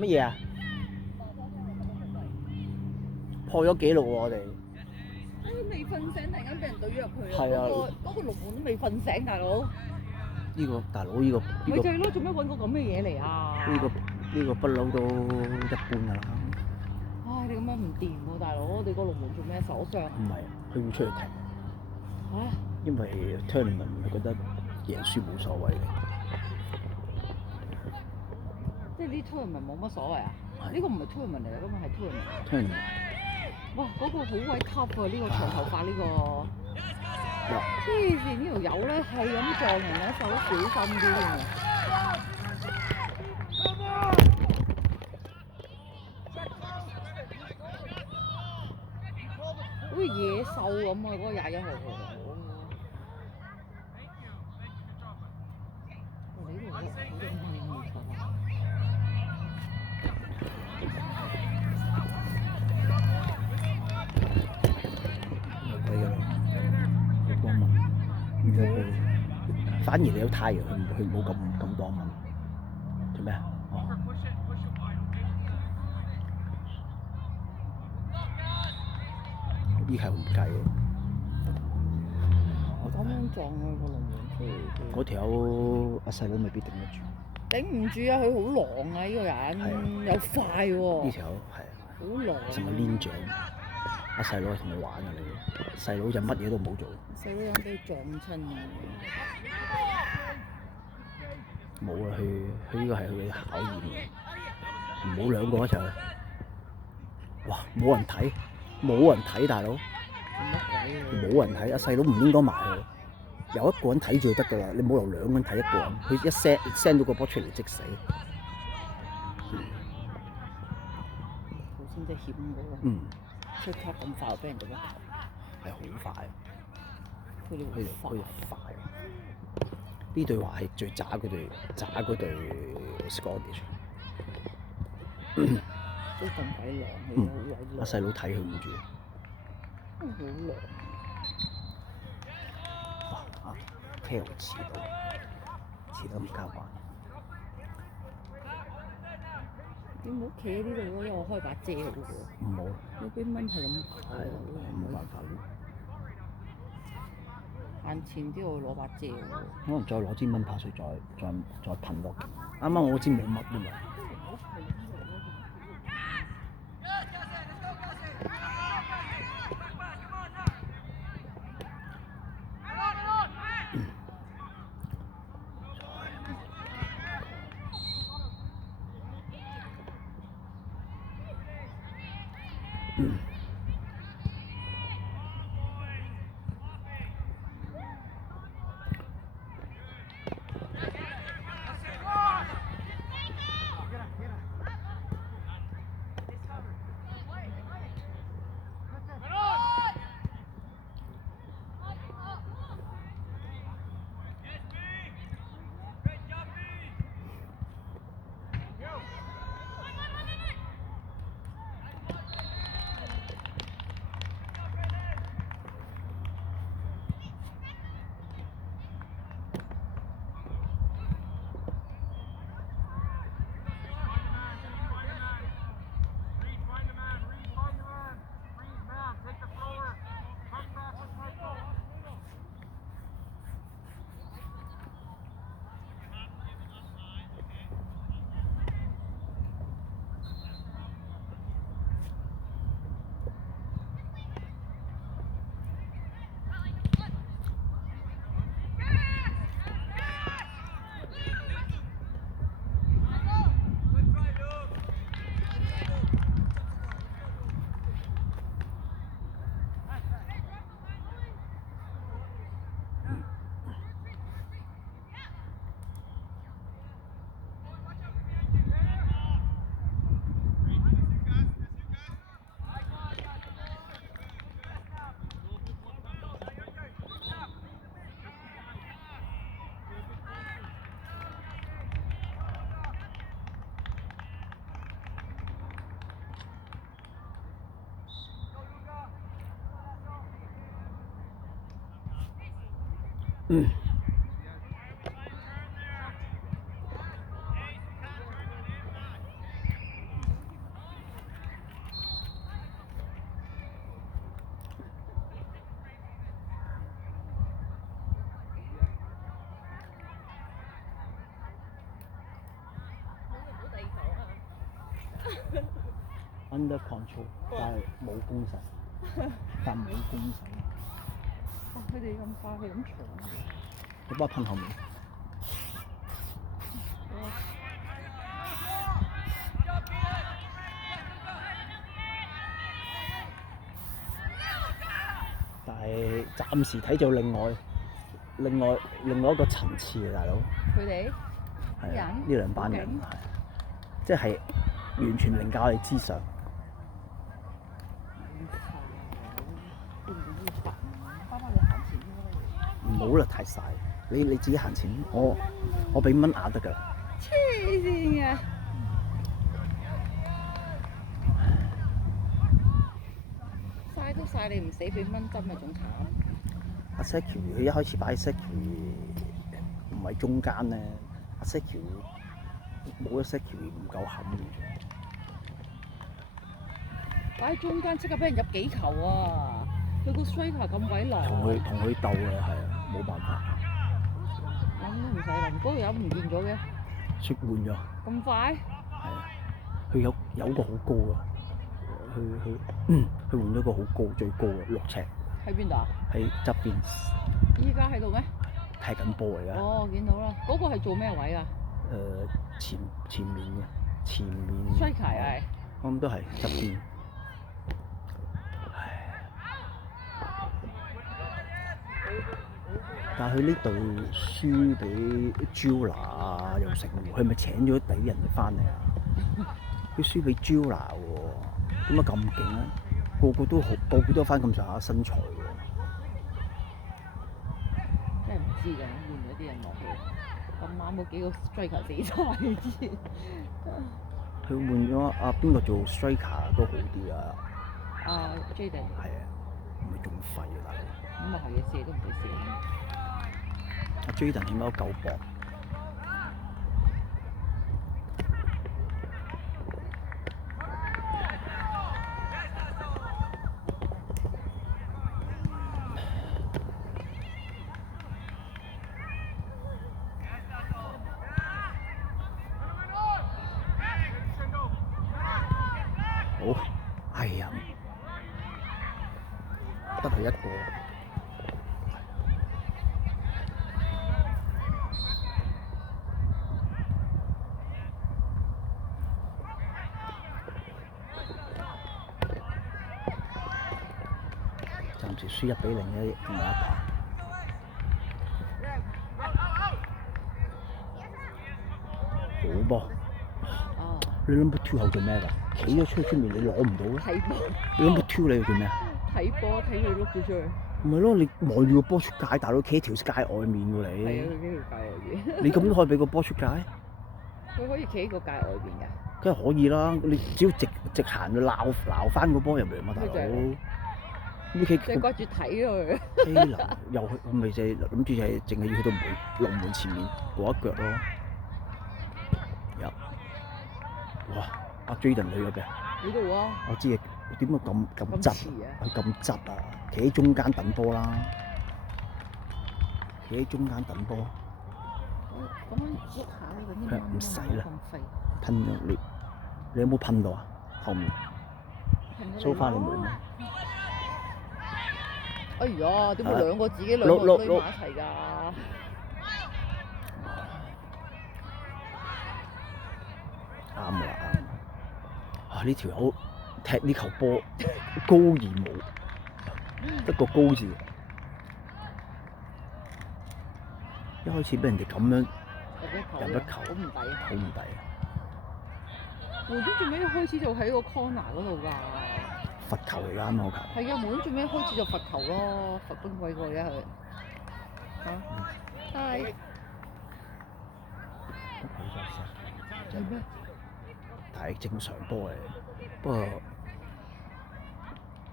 乜嘢啊？破咗紀錄喎！我哋未瞓醒，突然間俾人懟入去係啊嗰個龍門都未瞓醒，大佬。呢個大佬呢個咪就係咯，做咩揾個咁嘅嘢嚟啊？呢個不嬲都一般㗎啦。唉，你咁樣唔掂喎，大佬！我哋個龍門做咩受傷？唔係，佢會出去踢。嚇！因為 tournament 佢覺得贏輸冇所謂嘅。即係啲 tournament 冇乜所謂啊？呢個唔係 tournament 嚟㗎，根本係 tournament。tournament 哇！嗰個好鬼級啊！呢個長頭髮呢個。哇！黐線呢條友咧係咁撞人嘅手，小心啲啊！好似野獸咁啊！嗰個21號。哇！呢度好正面㗎。冇鬼㗎啦，好多蚊。如果佢反而你有太陽，佢冇咁多蚊。做咩啊？哦。呢係唔計喎。我咁樣撞佢個龍門嗰條友阿細佬未必頂得住。頂唔住啊！佢好狼啊！呢個人又快喎。呢條友係好狼。成個攣掌。阿細佬係同佢玩㗎你，細佬就乜嘢都冇做。細佬有俾佢撞親啊！冇啊！佢呢個係佢嘅考驗嚟，唔好兩個一齊。哇！冇人睇，冇人睇，大佬。冇人睇，阿細佬唔應該埋去。有一個人睇住就得㗎啦，你冇由兩個人睇一個人，佢一 send 到個波出嚟即死。頭先真係險嗰個。即刻咁快就俾人哋一球。係好快。佢哋快。呢隊話係最渣嗰隊 Scottish。都咁鬼狼，佢好鬼狼。阿細佬睇佢唔住。好狼。哇！Tail 遲到唔交關。你唔好企喺呢度咯，因為我開把遮好過。唔好。呢啲蚊係咁跑。係冇辦法。行前啲我攞把遮。可能再攞支蚊拍水再噴落。啱啱我支冇乜㗎嘛。under control，但係冇攻勢，但冇攻勢。哇！佢哋咁快，佢咁長。你幫我噴後面。但係暫時睇就另外一個層次嘅大佬。佢哋係啊，呢兩班人係，即係完全凌駕我哋之上。唔好啦，太曬。你自己行前，我俾蚊咬得㗎啦。黐線嘅！曬都曬，你唔死俾蚊針咪仲慘。阿 Seki 佢一開始擺 Seki 唔係中間咧，阿 Seki 冇咗 Seki 唔夠冚嘅。擺喺中間即刻俾人入幾球啊！佢個 striker 咁鬼狼。同佢鬥啊，係啊，冇辦法。諗都唔使諗，嗰條友唔見咗嘅。出換咗。咁快？係啊，佢有個好高啊，佢換咗個好高，最高嘅6尺。喺邊度啊？喺側邊。依家喺度咩？踢緊波嚟㗎。哦，見到啦。嗰個係做咩位啊？前面嘅，前面。striker 係。我諗都係側邊。但係佢呢隊輸俾 Jula 啊，又成喎，佢咪請咗底人哋翻嚟啊？佢輸俾 Jula 喎，點解咁勁咧？個個都翻咁上下身材喎。真係唔知㗎，換咗啲人落去，咁啱嗰幾個 striker 死晒先。佢換咗邊個做 striker 都好啲啊？Jaden。係啊，唔係仲廢啊大佬。咁啊係嘅，射都唔會射。Jaden 起碼都夠搏。好，哎呀，得佢一個。暫時輸1-0嘅，仲有一盤。好波！你number 2後做咩㗎？企咗出面，你攞唔到嘅。睇波。你number 2你做咩啊？睇波，睇佢碌咗出去。唔係咯，你望住個波出界，大佬企喺條街外面喎你。係啊，佢企條界外邊。你咁都可以俾個波出界？佢可以企喺個界外邊㗎。梗係可以啦，你只要直行就撈翻個波入嚟嘛，大佬。咁企就掛住睇佢。希林又去，咁咪就係諗住係淨係要去到龍門前面嗰一腳咯。有。哇！阿 Jaden 去咗邊？呢度啊！我知啊，點解咁執？佢咁執啊！企喺中間等波啦，企喺中間等波。咁樣喐下嗰啲佢唔使啦，咁廢。噴咗你有冇噴到啊？後面蘇花你冇咩？哎呀，點解兩個自己兩個堆埋一齊㗎？啱啦，啱。呢條友踢呢球波高而無，得個高字。一開始俾人哋咁樣入一球，好唔抵啊！好唔抵啊！無端做咩一開始就喺個 corner 嗰度㗎？罰球嚟㗎嘛，個球。係啊，無端做咩一開始就罰球咯？罰崩鬼過而家佢。係。係咩？但係正常波嚟，不過呢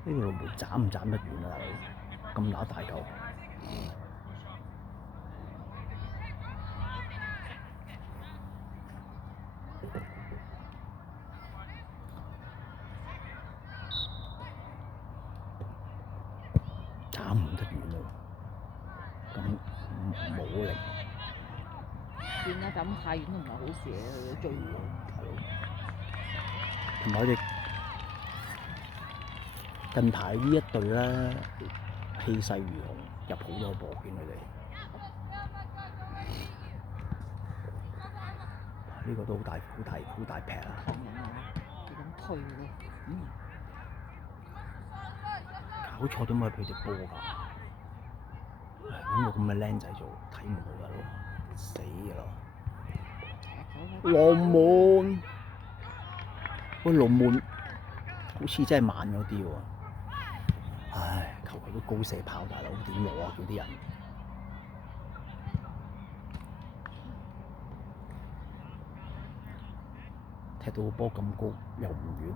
個龍門斬唔斬得遠啊？大佬，咁乸大嚿。斬唔得遠咯，咁冇力。算啦，斬太遠都唔係好事嚟，佢追唔到。同埋佢哋近排呢一隊咧氣勢如虹，入好多波，見佢哋呢個都好大劈啊！係咁退喎，搞錯點解佢哋波㗎？咁個咁嘅僆仔做睇唔到㗎咯，死㗎啦！龍門，喂龍門好似真係慢咗啲喎。唉，求其都高射炮，大佬點攞啊？叫啲人踢到個波咁高又唔遠。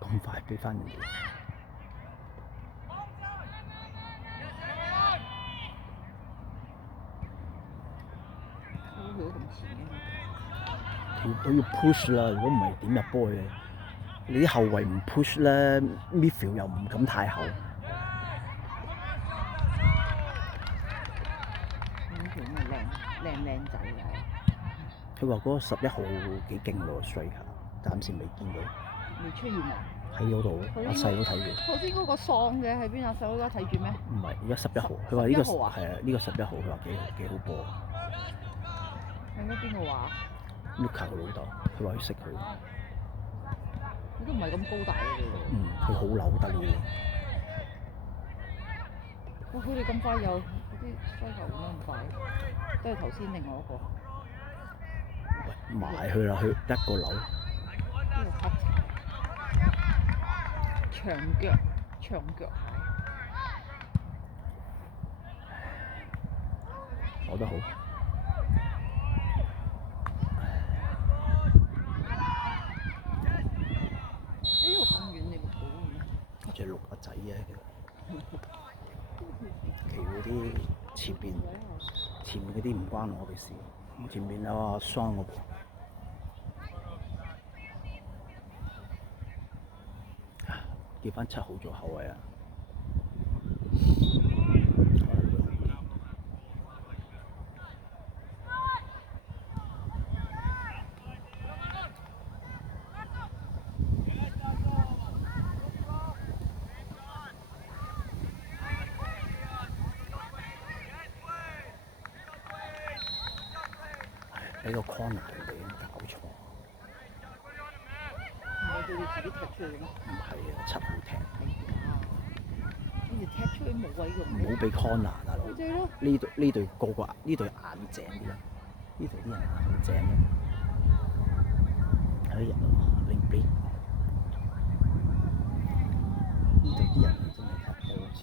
咁快俾翻人哋，佢都咁前嘅。佢要 push 啦，如果唔係點入波嘅？你啲後衞唔 push 咧 midfield 又唔敢太後。條咩靚仔啊！佢話嗰個11號幾勁喎 striker，暫時未見到。未出現啊！喺嗰度，阿細佬睇住。頭先嗰個喪嘅喺邊啊？細佬而家睇住咩？唔係，而家11號。佢話呢個11號啊係啊，呢個11號，佢話幾好波。係咩？邊個話？ Luka 個老豆，佢話佢識佢。佢都唔係咁高大嘅啫喎。佢好扭得嘅。哇！佢哋咁快有啲追求咁樣咁快，都係頭先另外一個。埋去啦，去一個樓。呢個黑長腳鞋。攞得好。呢個咁遠你錄到嘅咩？我仲錄個仔啊！其餘嗰啲前面嗰啲唔關我哋事，前面有阿桑嗰部。叫翻7號做後衞啊！俾個 corner 人哋搞錯。唔係佢哋自己踢出去嘅咩？唔係啊，7號踢。跟住踢出去冇位用。唔好俾 corner 大佬。咪就係咯。呢隊個個呢隊硬淨啲啦，呢隊啲人硬淨咯。睇人啊，你唔俾呢隊啲人真係踢波似。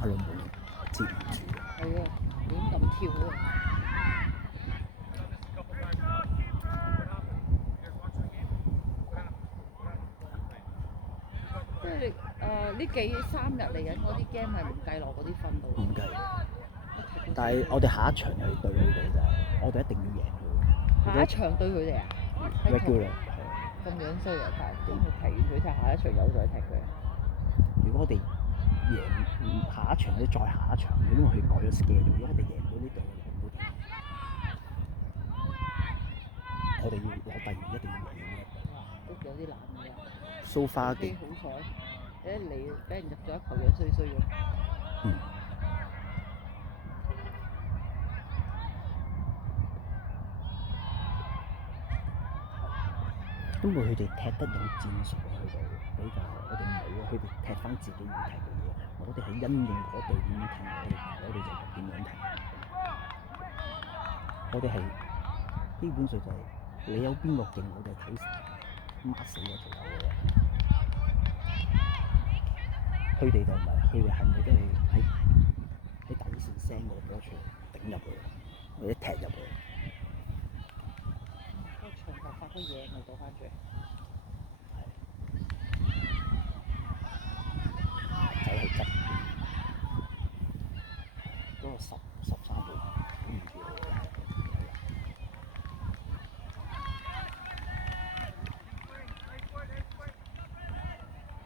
阿龍門接唔住。係啊，亂咁跳啊！即係呢3日嚟緊嗰啲 game 係唔計落嗰啲分度。唔計。但係我哋下一場又要對佢哋就係，我哋一定要贏佢。下一場對佢哋啊 regular 咁樣衰啊！咁佢踢完佢踢下一場有再踢佢。如果我哋贏下一場或者再下一場，因為佢改咗 schedule，如果我哋贏到呢隊，我哋要攞第二，一定要贏呢一隊。都有啲難嘅。So far 嘅。好彩，一嚟俾人入咗一球樣衰衰咁。因為佢哋踢得有戰術，佢哋比較我哋冇啊，佢哋踢翻自己要踢嘅嘢，我哋係因應嗰隊點樣踢，我哋就點樣踢。我哋係基本上就係你有邊個勁我就睇抹死嗰條友嘅。佢哋就唔係，佢哋係咪都係喺底線 send 個波出嚟頂入去，或者踢入去？個長頭髮個嘢咪倒翻轉。仔係側邊，嗰個13號唔知佢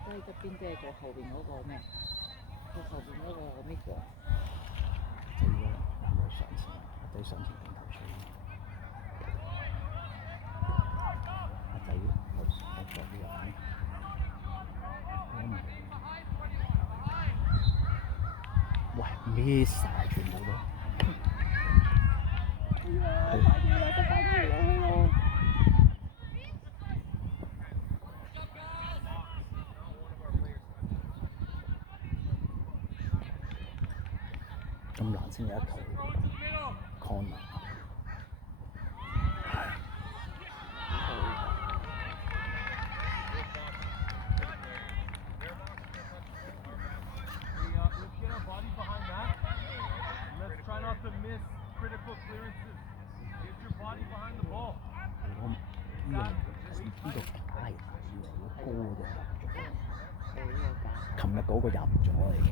即係側邊即係個後邊嗰個咩？個後邊嗰個咩個？仔咯，有冇上前？仔上前定頭水？阿仔我作呢個反，我唔喂，miss 晒全部都。係。咁難先有一套 corner。呢個假係以為好高嘅，琴日嗰個入咗嚟嘅。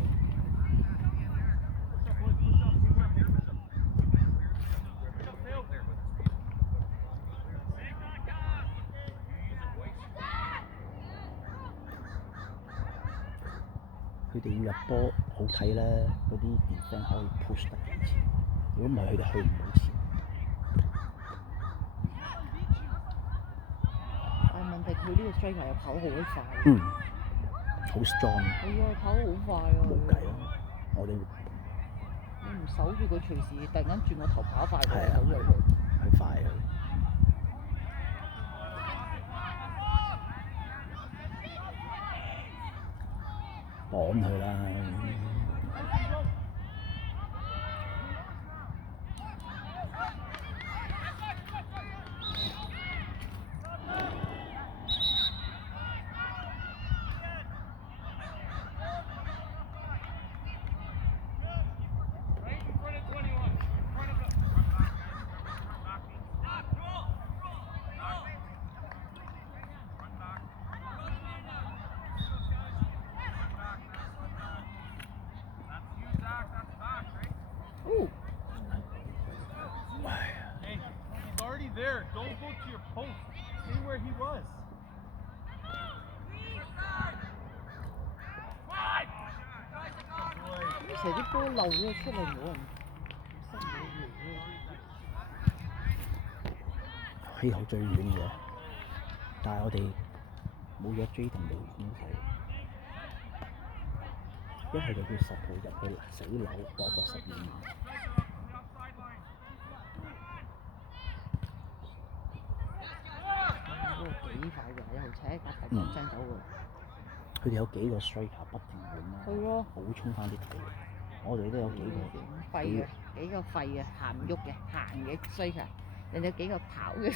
佢哋要入波好睇咧，嗰啲 defense 可以 push 得幾前。如果唔係，佢哋去唔到前。但係問題佢呢個 striker 又跑好快。好 strong。係啊，跑好快啊！冇計啦，我哋你唔守住佢，隨時突然間轉個頭跑快過係啊，走入去。係快啊！綁佢啦！成啲波漏咗出嚟，冇人氣候最遠嘅，但係我哋冇咗 J 同李天使，一係就叫10號入去死樓搏個12年。幾快㗎，1號車一架大聲走㗎。佢哋有幾個 striker 不斷換啦，補充翻啲體力。我哋都有幾個廢嘅，幾個廢嘅，行唔喐嘅，行嘅 striker，人哋有幾個跑嘅，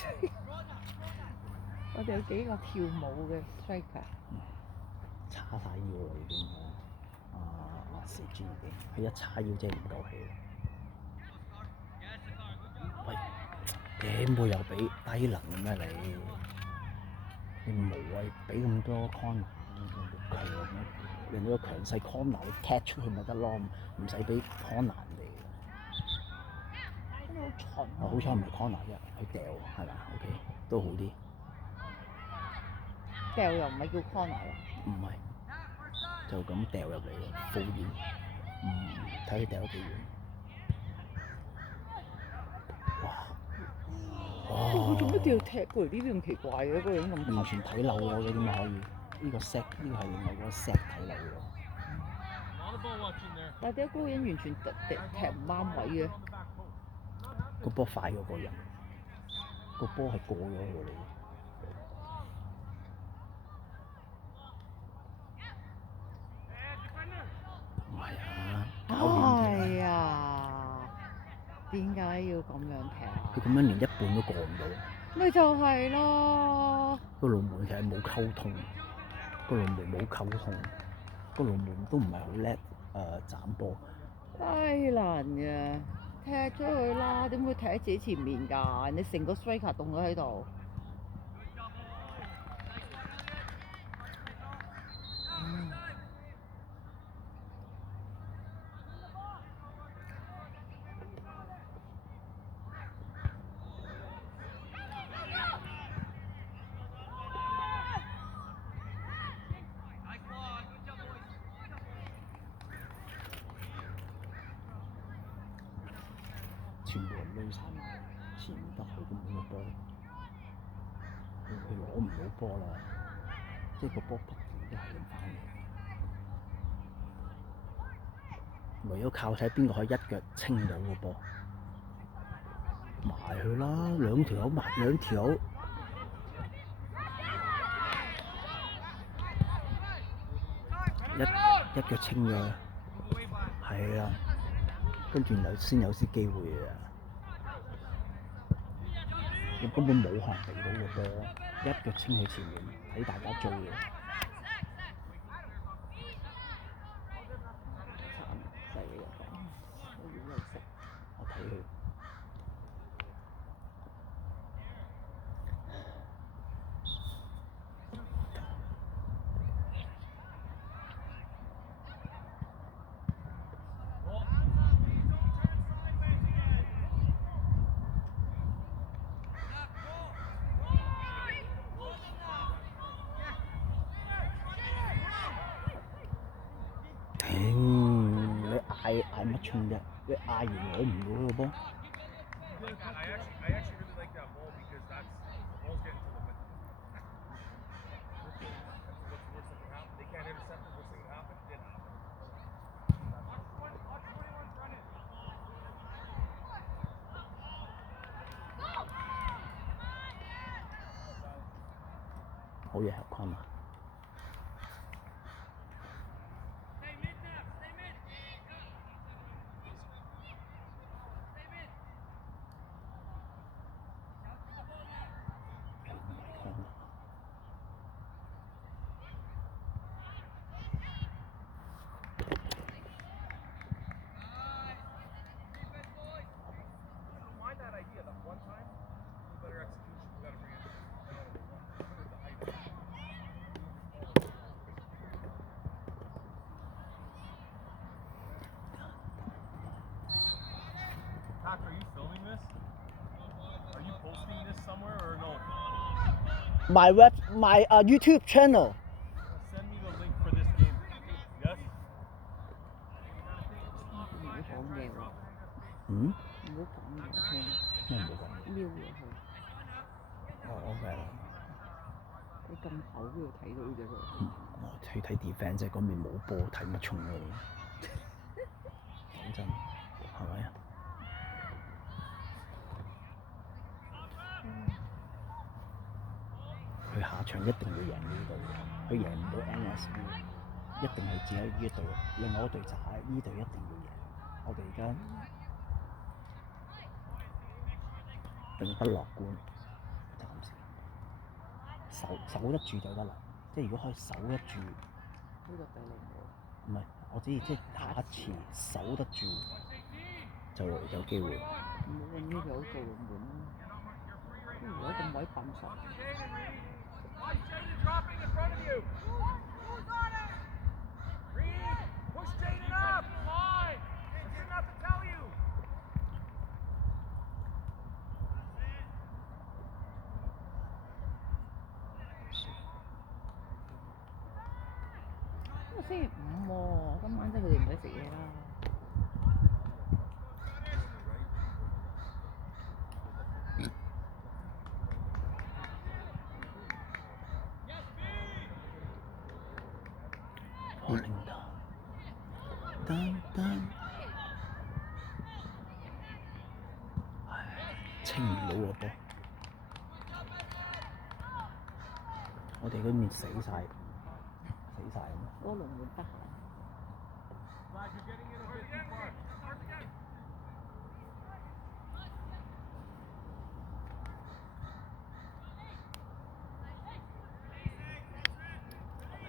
我哋有幾個跳舞嘅 striker。叉晒腰啦已經，死豬已經，佢一叉腰真係唔夠氣。喂，點會又俾低能嘅咩你？你無謂俾咁多 corner，強人哋個強勢 corner 你踢出去咪得咯，唔使俾 corner 人哋。真係好蠢。好彩唔係 corner 啫，佢掉係咪 ？OK 都好啲。掉又唔係叫 corner 喎。唔係，就咁掉入嚟咯，敷衍。睇佢掉咗幾遠。佢做乜掉踢過嚟呢啲咁奇怪嘅？嗰個人咁完全睇漏咗嘅點解可以？呢個 set 呢個係另外嗰個 set 睇漏咗。但係點解嗰個人完全踢唔啱位嘅？個波快過個人，個波係過咗佢嚟。唔係啊，搞亂哎呀，點解要咁樣踢啊？佢咁樣連一半都過唔到。咪就係咯。個龍門其實冇溝通，個龍門冇溝通，個龍門都唔係好叻斬波。低難嘅，踢出去啦，點會踢喺自己前面㗎？你成個 striker 凍咗喺度。全部人攏晒埋，前得佢咁樣個波，佢攞唔到波啦，即係個波不斷都係咁翻嚟，唯有靠睇邊個可以一腳清到個波，埋去啦，兩條友埋兩條友，一腳清咗，係啦，跟住先有啲機會嘅。我根本冇可能避到個波，一腳清去前面，睇大家追嘅。我睇佢。你嗌乜春啫？你嗌完攞唔到個波。好嘢，合框啊！Are you filming this? Are you posting this somewhere or no? My YouTube channel. Send me the link for this game. Yes? 唔好講嘢喎。嗯？唔好講嘢聽。咩唔好講？瞄落去。OK 啦。你咁厚邊度睇到啫佢？我去睇 defence 啫，嗰邊冇波，睇乜蟲啊？講真，係咪啊？佢下場一定要贏呢隊，佢贏唔到 NSV， 一定係只喺呢隊，另外一隊就係呢隊一定要贏。我哋而家並不樂觀，暫時守得住就得啦。即係如果可以守得住，呢個對你唔好。唔係，我知即係下一次守得住就有機會。唔好揾呢個做龍門啦，如果咁鬼笨實。Dropping in front of you. Who's on it? Reed, push Jaden up. Line. It's enough to tell you. 今日星期五喎，今晚即係佢哋唔使食嘢啦。好靈堂，單單，清唔到個波，我哋嗰面死晒咁。嗰個龍門得閒。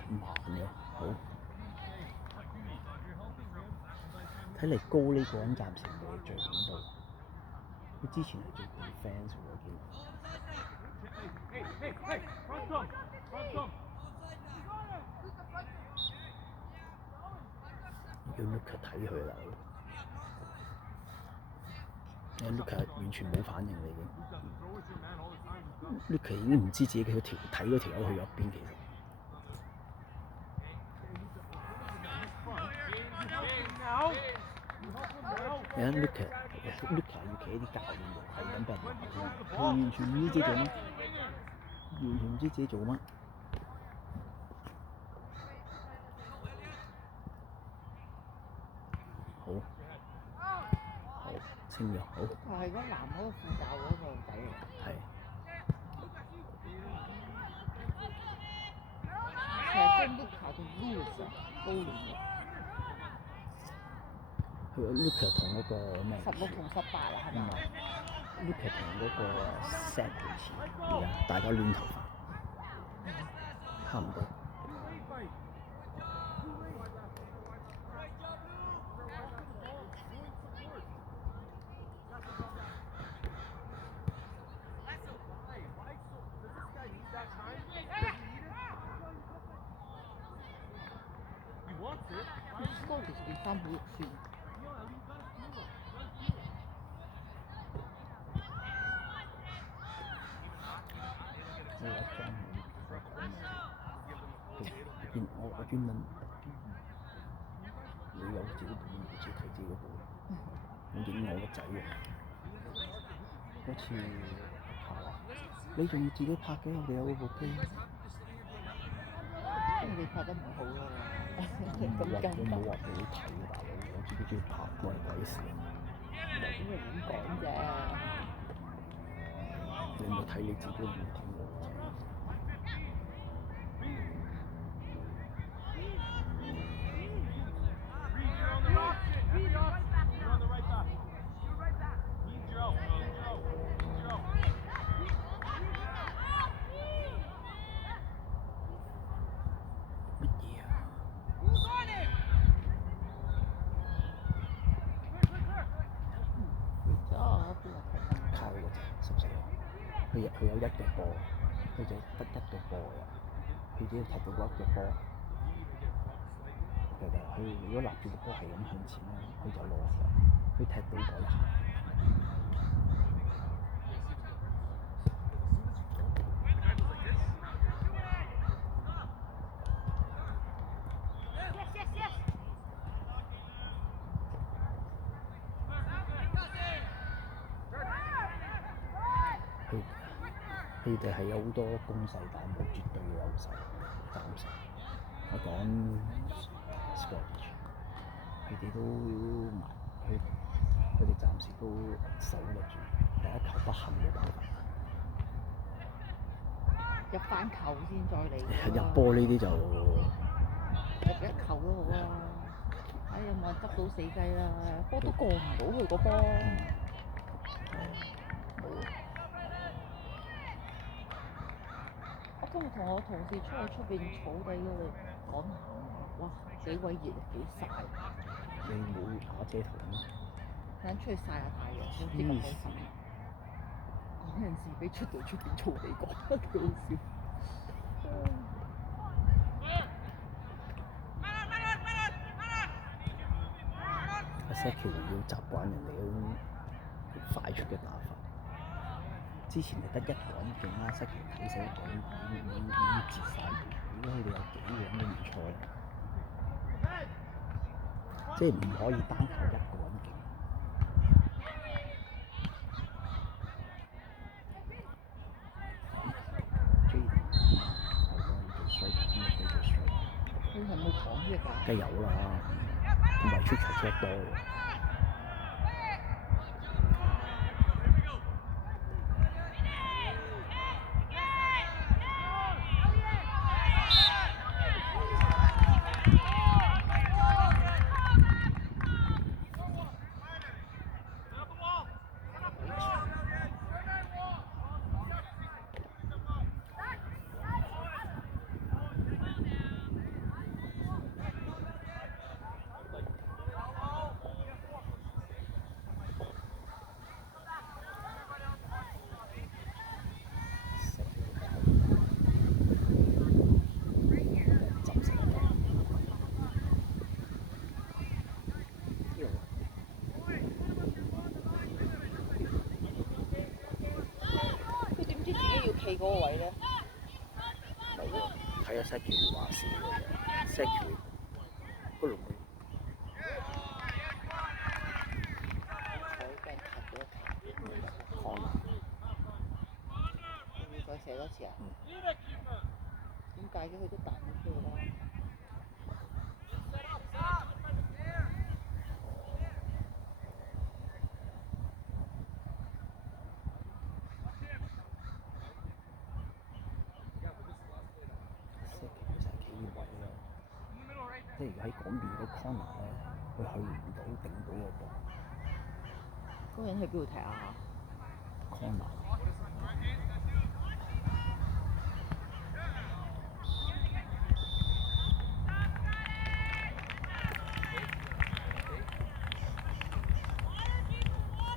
慢嘅，好。睇嚟高呢個人暫時未做緊到，佢之前係做 defence 喎，我見。要 Luka 睇佢啦，因為 Luka 完全冇反應啦已經。Luka 已經唔知自己睇嗰條友去咗邊，其實。你睇 Luka 要企喺啲教練度，係咁俾人鬧佢完全唔知自己做乜，完全唔知自己做乜。好，好，清咗，好。佢係嗰男嗰個副教嗰個仔嚟。係。其實將 Luka 同 Louis 高年嘅。佢 Luka 同嗰個咩16同18啊，係咪？Luka 同嗰個 Set 幾似，而家大家亂頭髮，差唔多。Scottish 件衫好肉酸。我專登，你有自己部，唔似佢自己部。我影我個仔喎，嗰次拍啊！你仲要自己拍嘅，我哋有嗰部機。你拍得唔好咯。我冇話俾你睇㗎，大佬，我自己中意拍，關你鬼事。咁你點講啫？你咪睇你自己，唔睇我個仔。佢有一腳波，佢就得一腳波嘅，佢只要踢到嗰一腳波，其實佢如果立住個波係咁向前咧，佢就攞嘅。佢踢到嗰一下，佢哋係有好多攻勢，但係冇絕對嘅優勢。暫時我講 Scottish， 佢哋都埋，佢哋暫時都守得住第一球不幸嘅打法。入翻球先再嚟。入波呢啲就入一球都好啊！哎呀，冇人執到死雞啦，波都過唔到佢個波。我今日同我同事出邊草地嗰度講行，哇，幾鬼熱啊，幾曬！你冇打遮頭咩？等出去曬下太陽先，啲咁開心。嗰陣時俾出到出邊草地講，幾好笑。阿 Saki 要習慣人哋嗰種快速嘅打法。之前係得一個人勁啦，Saki 睇死一個人已經截晒。如果佢哋有幾個人都唔錯，即係唔可以單靠一個人勁。佢係冇講呢個。梗係有啦，唔係出場出得多嘅。睇下 Saki 話事嘅啫，Saki 嗰龍會佢俾人踢咗一球，可能會唔會再射多次啊？嗯點解嘅佢都彈咗出去啦？Saki 其實係企位啦，即係如果喺嗰邊嗰 corner 咧，佢去唔到頂到個波嗰個人去邊度踢啊？ corner。